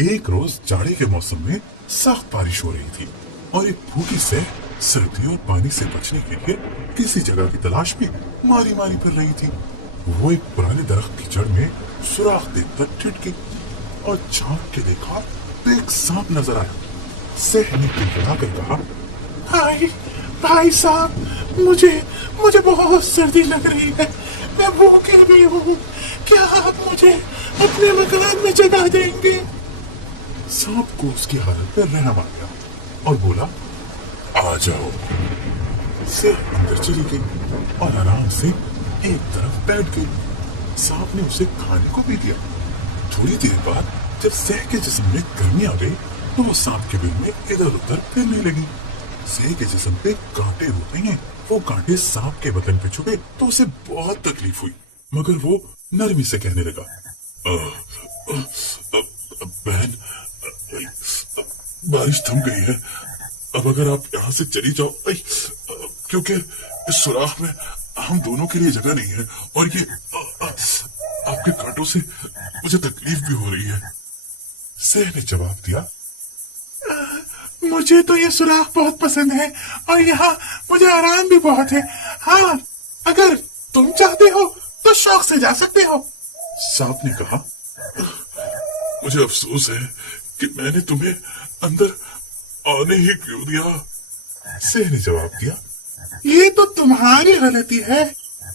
एक रोज जाड़े के मौसम में सख्त बारिश हो रही थी और एक भूखी सैह सर्दी और पानी से बचने के लिए किसी जगह की तलाश में मारी मारी फिर रही थी। वो एक पुराने दरख्त की जड़ में सुराख देखकर ठिठकी और झांक के देखा तो एक सांप नजर आया। सैह ने गिड़गिड़ा कर कहा, भाई साहब, मुझे बहुत सर्दी लग रही है, मैं भूखी भी हूँ, क्या आप मुझे अपने मकान में जगह देंगे? सांप को उसकी हालत पर रहम आ गया और बोला, आ जाओ। सैह अंदर चली गई और आराम से एक तरफ बैठ गई। सांप ने उसे खाने को भी दिया। थोड़ी देर बाद जब सैह के जिस्म में गर्मी आ गई तो वो सांप के बिल में इधर उधर फिरने लगी। सैह के जिस्म पे कांटे होते हैं, वो कांटे सांप के बदन पे छुपे तो उसे बहुत तकलीफ हुई, मगर वो नरमी से कहने लगा, बहन, बारिश थम गई है, अब अगर आप यहाँ से चली जाओ, क्योंकि इस सुराख में हम दोनों के लिए जगह नहीं है और ये आपके कांटों से मुझे तकलीफ भी हो रही है। सैह ने जवाब दिया, मुझे तो ये सुराख बहुत पसंद है और यहाँ मुझे आराम भी बहुत है। हाँ, अगर तुम चाहते हो तो शौक से जा सकते हो। सांप ने कहा, मुझे अफसोस है कि मैंने तुम्हें अंदर आने ही क्यों दिया। सैह ने जवाब दिया, ये तो तुम्हारी गलती है,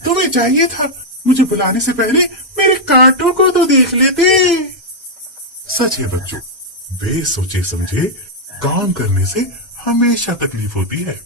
तुम्हें चाहिए था मुझे बुलाने से पहले मेरे कांटों को तो देख लेते। सच है बच्चों, बेसोचे समझे काम करने से हमेशा तकलीफ होती है।